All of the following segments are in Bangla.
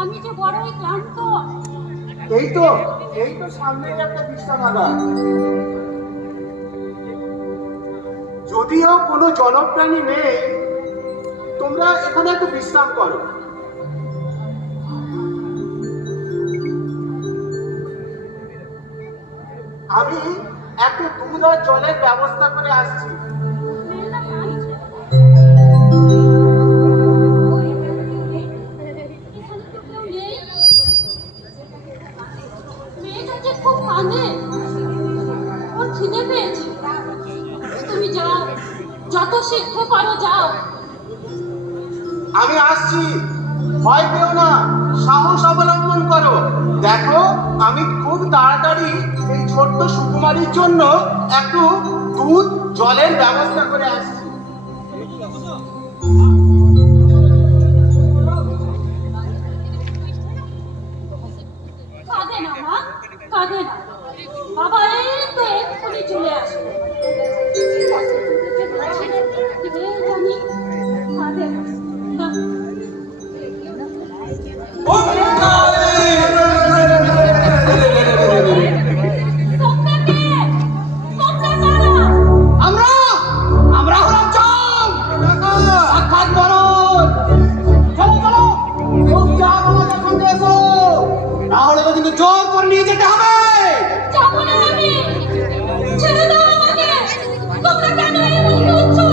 আমি যে বড়ই ক্লান্ত। এই তো সামনে একটা বিশ্রামাগার। যদিও কোনো জনপ্রাণী নেই, তোমরা এখানে একটু বিশ্রাম করো। আমি একটু দুধ আর জলের ব্যবস্থা করে আসছি। খুব কাঁদে, ওর খিদে পেয়েছে। তুমি যাও, যত শীঘ্র পারো যাও। আমি আসছি, ভয় পেও না, সাহস অবলম্বন করো। দেখো, আমি খুব তাড়াতাড়ি এই ছোট্ট সুকুমারীর জন্য একটু দুধ জলের ব্যবস্থা করে আসছি। কাঁদে না মা, কাঁদে না। বাবা এই তো এক্ষুনি চলে আসবে। জানি কাঁদে না। জোর করে নিয়ে যেতে হবে। যাবো না আমি, ছেড়ে দাও আমাকে। তোমরা কেন এরকম করছো?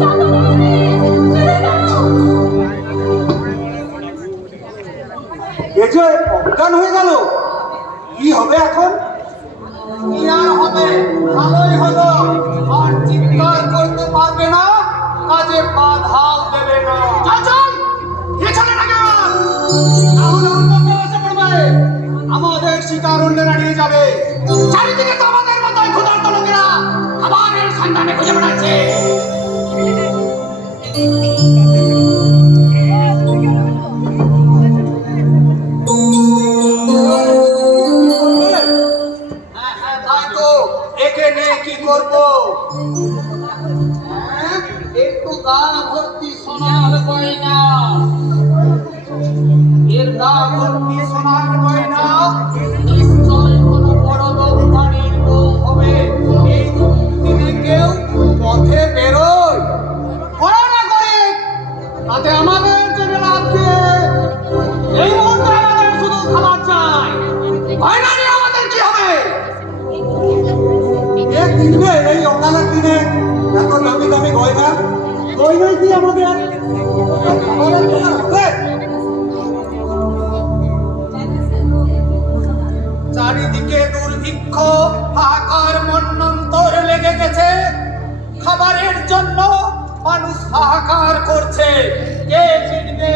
যাবো না আমি, ছেড়ে দাও। এ যে অজ্ঞান হয়ে গেল, কি হবে এখন? কি আর হবে, ভালোই হলো। আর চিৎকার করতে পারবে না, কাজে বাধাও দেবে না। আমাদের শিকার অন্যরা নিয়ে যাবে। চারিদিকে তো আমাদের মতোই ক্ষুধার্ত লোকেরা খাবারের সন্ধানে খুঁজে বেড়াচ্ছে। তাই তো, একে নিয়ে কি করবো? একটু গা ভর্তি সোনার গয়না, এর গা ভর্তি সোনার গয়না নিশ্চয় কোনো বড় লোক বাড়ির বউ হবে। এই দিনে কেউ পথে বেরোয়, করে না করে, তাতে আমাদের জেনে লাভ কি? এই মুহূর্তে আমাদের শুধু খাবার চাই। গয়না নিয়ে আমাদের কি হবে? এই অকালের দিনে এত দামি দামি গয়না, গয়নায় কি আমাদের খাবারের দোকান হবে? চারিদিকে দুর্ভিক্ষ, হাহাকার মন্বন্তর লেগে গেছে। খাবারের জন্য মানুষ হাহাকার করছে। কে চিনবে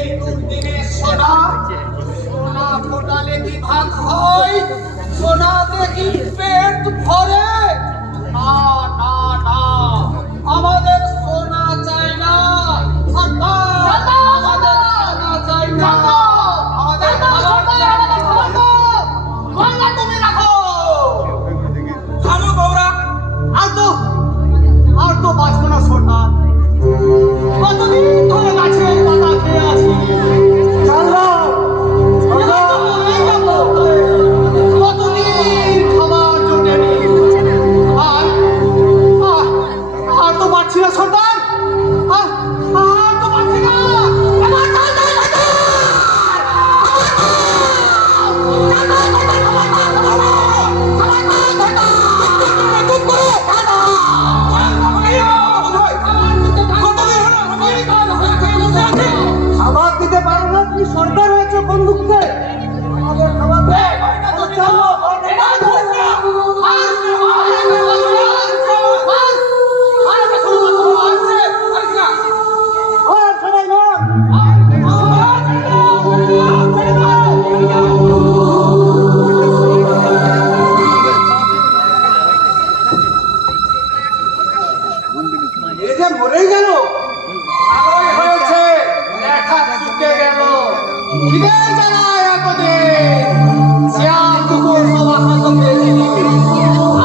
এই দুর্দিনে সোনা? সোনা ফোটালে কি ভাগ হয়? সোনাতে কি পেট ভরে? না না না, আমাদের সোনা চাই না। আমাদের সোনা চাই না, আমাদের খাবার চাই না। গয়না তুমি রাখো। থামো বৌরা, আর তো বাঁচবো না সোনা। কতদিন ধরে গাছের পাতা খেয়ে আসি। কতদিন খাবার জোটেনি। আর তো পাচ্ছি না সর্দার, আর তো পাচ্ছি না। খাবার দিতে পারো না, তুমি সর্দার হয়েছে বন্দুকতে। আমাদের খাবার দে। এ যে মরেই গেল, ভালোই হয়েছে, দেখা ছুটে গেল। খিদের জ্বালায় এত বোধে শিয়ালটুকু সবার মতো পেয়েছি।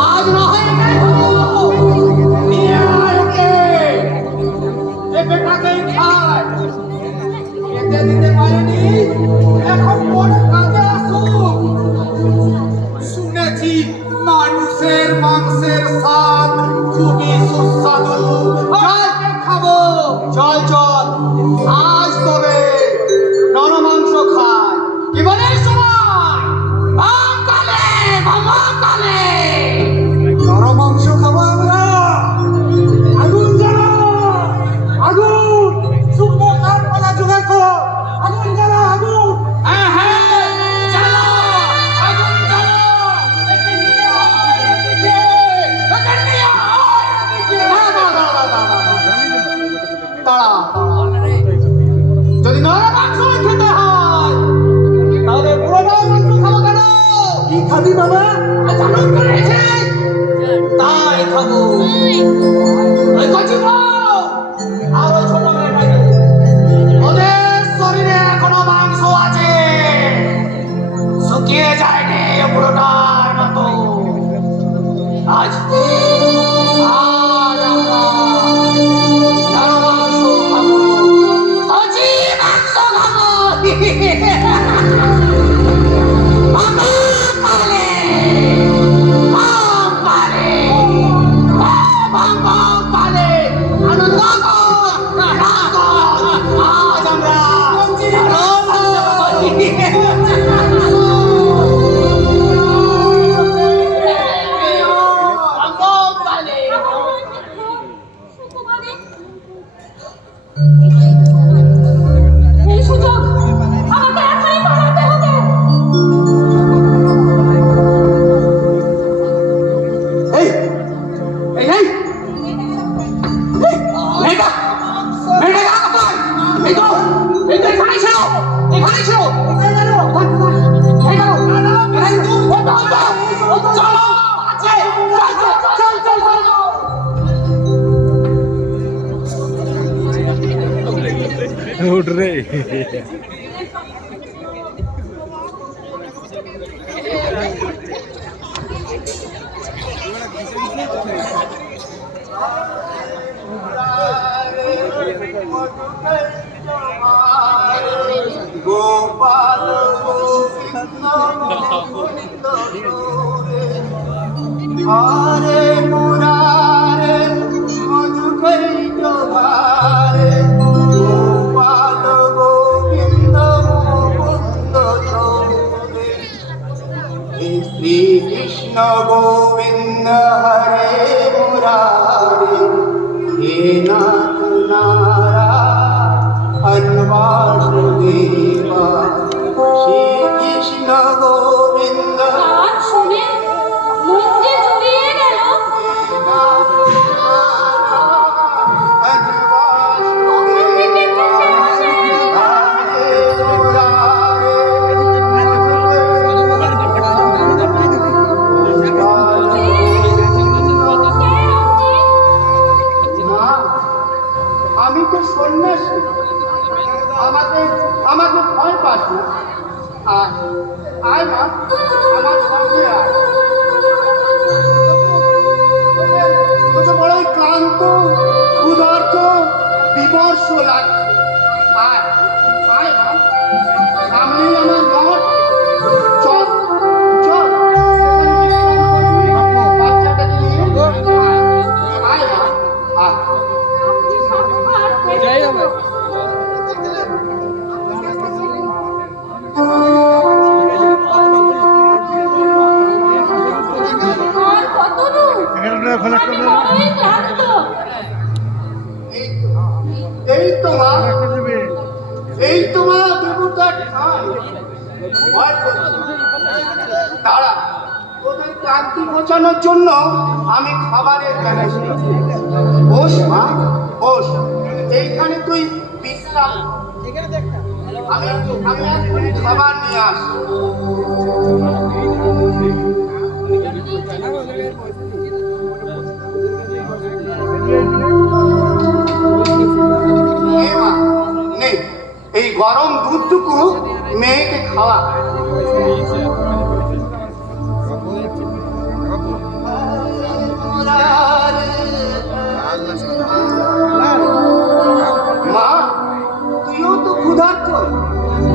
আজ না হয় এটাই ভাবো, নিয়ে আয় ওকে, এ বেটাকেই খায়। খেতে দিতে পারেনি, এখন বড় কাজে আসুক। শুনেছি মানুষের মাংসের স্বাদ খুবই সুস্বাদু, আজকে খাবো। চল চল, আজ তবে নরমাংস খাই। কি বলিস সবাই? বামকালে, বামকালে নরমাংস খাবো আমরা। আগুন জ্বালা, আগুন, শুকনো কাঠপালা জোগাড় কর। আগুন জ্বালা, আগুন। হ্যাঁ হ্যাঁ, জ্বালা, আগুন জ্বালা। একে নিয়ে আয় এদিকে, একে নিয়ে আয় এদিকে। দাঁড়া, যদি নরম মাংস খেতে হয় তাহলে পুরো মাংস খাবো কেন? কি খাবি বাবা? জানুন করেছে তাই খাবো। ওই কচি বউ আর ওই ছোট মেয়েটাকে, ওদের শরীরে এখনো মাংস আছে, শুকিয়ে যায়নি পুরোটার মতো। আজ আমরা নরম মাংস খাবো, কচি মাংস খাবো। বামকালে, বামকালে, বামকালে, আনন্দ কর, আনন্দ কর। আজ আমরা নরম মাংস খাবো। বামকালে। এই সুযোগ আমাকে এখনই পালাতে হবে। এই এই এই মেয়েটা, মেয়েটা কাকাই, এই তো এখানেই ছিল, এখানেই ছিল। কোথায় গেল? এই গেল। এই চলো, আছে, চল চল চল চল। उठ रहे গোপাল গোবিন্দ গোবিন্দ হরে মুরারে মধুকৈ জোহারে, গোপাল গোবিন্দ মুকুন্দ চৌরে। শ্রী কৃষ্ণ গোবিন্দ হরে মুরারে, হে নাথ নারায়ণ বাসুদেবা। শ্রী কৃষ্ণ গোবিন্দ গান শুনে মন যে জুড়িয়ে গেল। কোথা থেকে ভেসে আসে আমি তো সন্ন্যাসী, আমাকে আমাকে ভয় পাস না। আয় মা, আমার সঙ্গে আয়। তোকে বড়ই ক্লান্ত, ক্ষুধার্ত, বিমর্ষ লাগছে। আয় আয় মা, সামনেই আমার মঠ। চল চল, সেখানে বিশ্রাম করবি, বাচ্চাটাকে নিয়ে। আয় আয় মা, আয়। আর কত দূর? আমি বড়ই ক্লান্ত। এই তো মা, এই তো মা দেবতার ঠাঁই। ভয় করছিস না। দাঁড়া, তোদের ক্লান্তি ঘোচানোর জন্য আমি খাবারের ব্যবস্থা করছি। বস মা, বস। এইখানে তুই বিশ্রাম কর। আমি এক্ষুনি খাবার নিয়ে আসি। নে মা, নে, এই গরম দুধটুকু মেয়েকে খাওয়া। মা, তুইও তো ক্ষুধার্ত,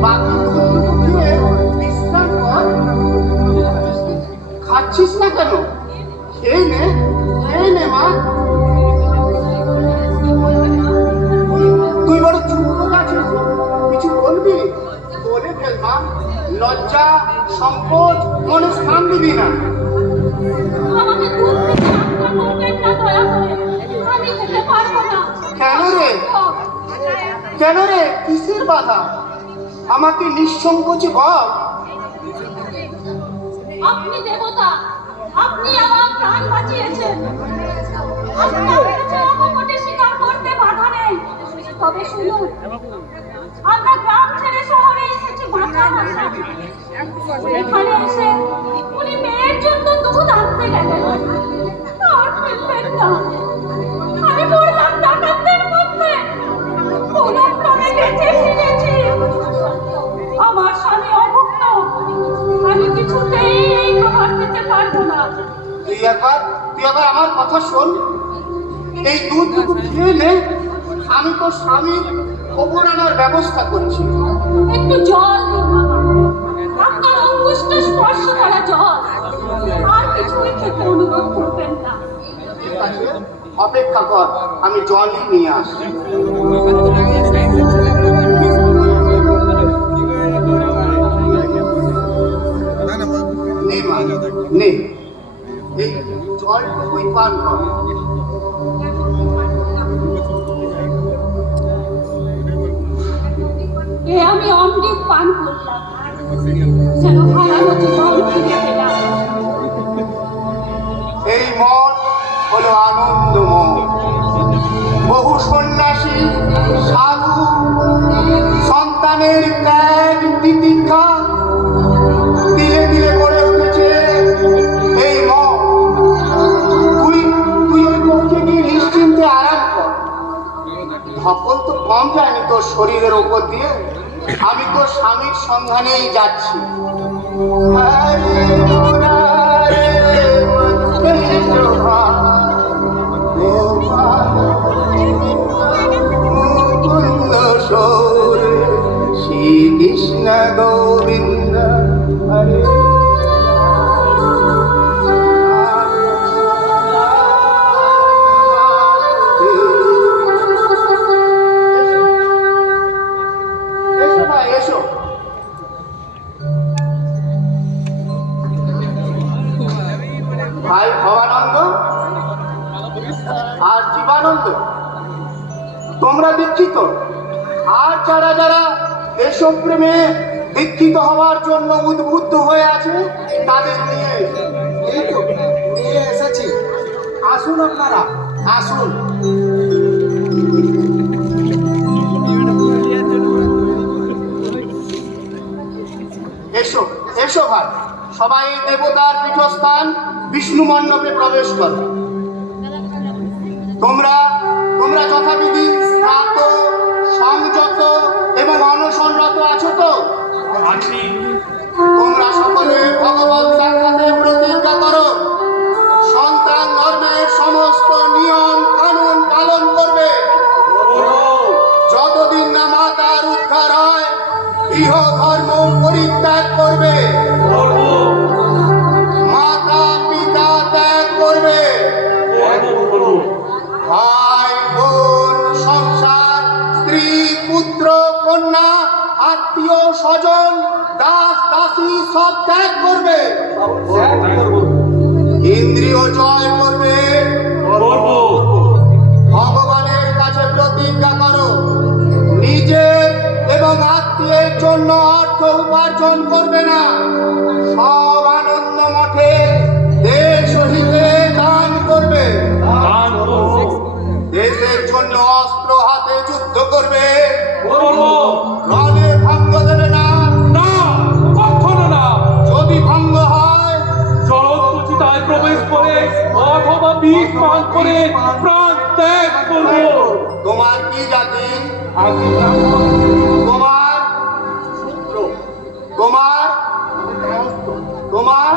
বাকি দুধটুকু খেয়ে বিশ্রাম কর। খাচ্ছিস না কেন? খেয়ে নে মা। তুই বড় চুপ করে আছিস, কিছু বলবি? বলে ফেল মা, লজ্জা সংকোচ মনে স্থান দিবি না। আমাকে দুধ থেকে রক্ষা করবেন না দয়া করে, আমি খেতে পারবো না। কেন রে কিসের বাধা? আমাকে নিঃসংকোচে বল। আপনি দেবতা, আপনি আমার প্রাণ বাঁচিয়েছেন, আপনার কাছে অকপটে স্বীকার করতে বাধা নেই। তবে শুনুন, আমরা গ্রাম ছেড়ে শহরে এসেছি বাঁচার আশায়। এখানে এসে উনি মেয়ের জন্য দুধ আনতে গেলেন, আর ফিরলেন না। আমি পড়লাম ডাকাতদের মধ্যে, কোনো ক্রমে বেঁচে ফিরেছি। আমার স্বামী অভুক্ত, আমি কিছুতেই এই খাবার খেতে পারবো না। তুই একবার আমার কথা শোন, এই দুধটুকু খেয়ে নে, আমি তো স্বামীর খবর আনার ব্যবস্থা করছি। একটু জল দিন বাবা, আপনার অঙ্গুষ্ঠ স্পর্শ করা জল, আর কিছুই খেতে অনুরোধ করবেন না। ঠিক আছে, অপেক্ষা কর, আমি জলই নিয়ে আসি। নে মা, নে, এই জলটুকুই পান কর। এ আমি অমৃত পান করলাম, যেন হারানো জীবন ফিরে পেলাম। এই মঠ হলো আনন্দ মঠ। বহু সন্ন্যাসী সাধু সন্তানের ত্যাগ তিতিক্ষা তিলে তিলে গড়ে উঠেছে এই মঠ। তুই ওই মঠে গিয়ে নিশ্চিন্তে আরাম কর। ধকল তো কম যায়নি তোর শরীরের উপর দিয়ে। আমি তো স্বামীর সন্ধানেই যাচ্ছি। শ্রী কৃষ্ণ গোবিন্দ হরে। এসো ভাই, এসো। ভাই ভবানন্দ আর জীবানন্দ, তোমরা দীক্ষিত? আর যারা যারা এসব প্রেমে দীক্ষিত হওয়ার জন্য উদ্বুদ্ধ হয়ে আছে তাদের নিয়ে এই তো নিয়ে এসেছি। আসুন আপনারা, আসুন। এসো এসো ভাই, সবাই দেবতার পীঠস্থান বিষ্ণু মণ্ডপে প্রবেশ করো। তোমরা যথাবিধি স্নাত, সংযত এবং অনশনরত আছো তো? আছি। তোমরা সকলে ভগবত সাক্ষাতের প্রতিজ্ঞা করো। সন্তান ধর্মের সমস্ত নিয়ম কানুন পালন করবে। যতদিন না মাতার উদ্ধার হয় গৃহ ধর্ম পরিত্যাগ করবে। মাতা পিতা ত্যাগ করবে। ভাই বোন সংসার স্ত্রী পুত্র কন্যা আত্মীয় স্বজন দাস দাসী সব ত্যাগ করবে। ইন্দ্রিয় জয় করবে। ভগবানের কাছে প্রতিজ্ঞা করো, নিজের এবং আত্মীয়ের জন্য অর্থ উপার্জন করবে না। সব আনন্দ মঠে দেশ হিতে দান করবে। দেশের জন্য অস্ত্র হাতে যুদ্ধ করবে। রণে ভঙ্গ দেবে না। কখনো না। যদি ভঙ্গ হয় জ্বলন্ত চিতায় প্রবেশ করে অথবা বিষ পান করে প্রাণ ত্যাগ করবো। তোমার কি জাতি? আমি তোমার শূদ্র। তোমার তোমার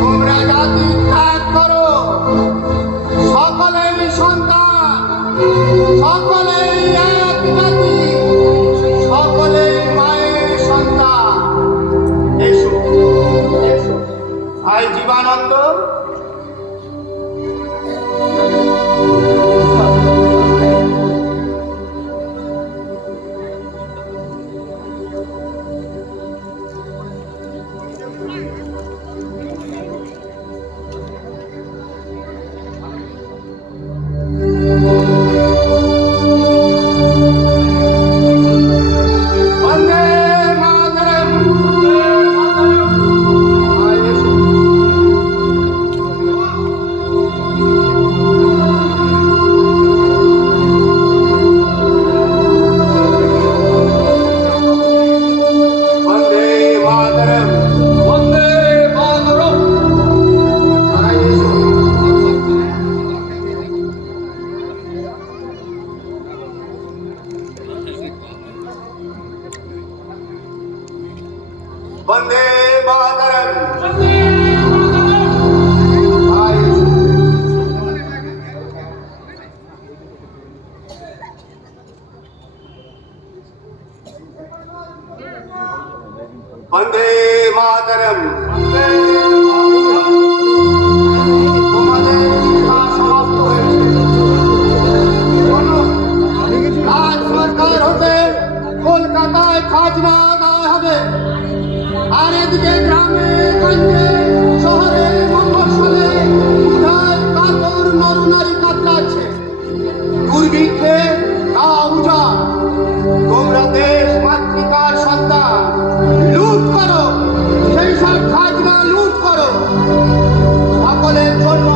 তোমরা জাতি ত্যাগ করো, সকলেই সন্তান, সকলেই এক জাতি, সকলেই মায়ের সন্তান। এসো এসো ভাই জীবানন্দ। বন্দে মাতরম। ভাই এসো। বন্দে মাতরম। বন্দে মাতরম। ভাই এসো। বন্দে মাতরম। ভাই এসো। বন্দে মাতরম। তোমাদের শিক্ষা সমাপ্ত হয়েছে। শোনো, রাজ সরকার হতে কলকাতায় খাজনা দেওয়া হবে, আর এদিকে গ্রামে গঞ্জে শহরে মফস্বলে উধার কাতর নরনারী কাতরাচ্ছে। দুর্ভিক্ষে তা উজাড়। তোমরা দেশ মাতৃকার সন্তান, লুট করো, সেই সব খাজনা লুট করো, সকলের জন্য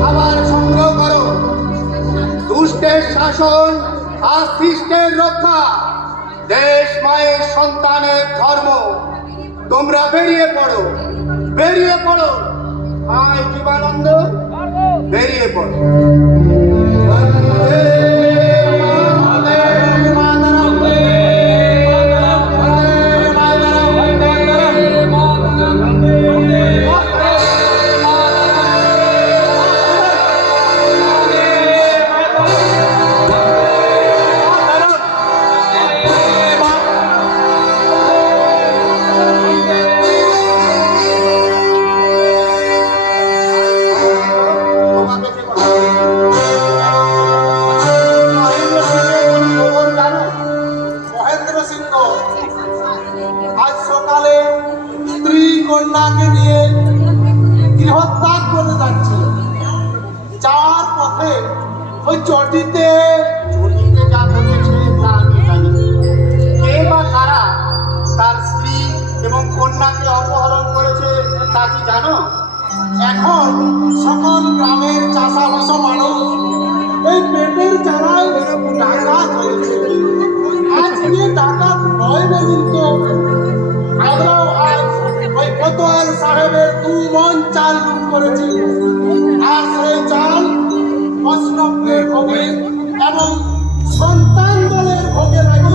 খাবার সংগ্রহ করো। দুষ্টের শাসন আর শিষ্টের রক্ষা দেশ মায়ের সন্তানের ধর্ম। তোমরা বেরিয়ে পড়ো, বেরিয়ে পড়ো। ভাই জীবানন্দ, বেরিয়ে পড়ো। বন্দে মাতরম। তোমাকে যে কথা মহেন্দ্র সিংহের কোনো খবর জানো? মহেন্দ্র সিংহ আজ সকালে স্ত্রী কন্যাকে নিয়ে গৃহত্যাগ করতে যাচ্ছিল। যাওয়ার পথে ওই চটিতে চটিতে যা ঘটেছে তা আমি জানি। কে বা কারা তার স্ত্রী এবং কন্যাকে অপহরণ করেছে তা কি জানো? এখন সকল গ্রামের চাষাবাস মানুষ এই পেটের জ্বালায় ডাকাত হয়েছে। আজকে ডাকাত নয় না, কিন্তু আমরাও আজ ওই কোতোয়াল সাহেবের 2 মণ চাল লুট করেছি। আর সেই চাল অষ্টকের ভোগে এবং সন্তান দলের ভোগে লাগে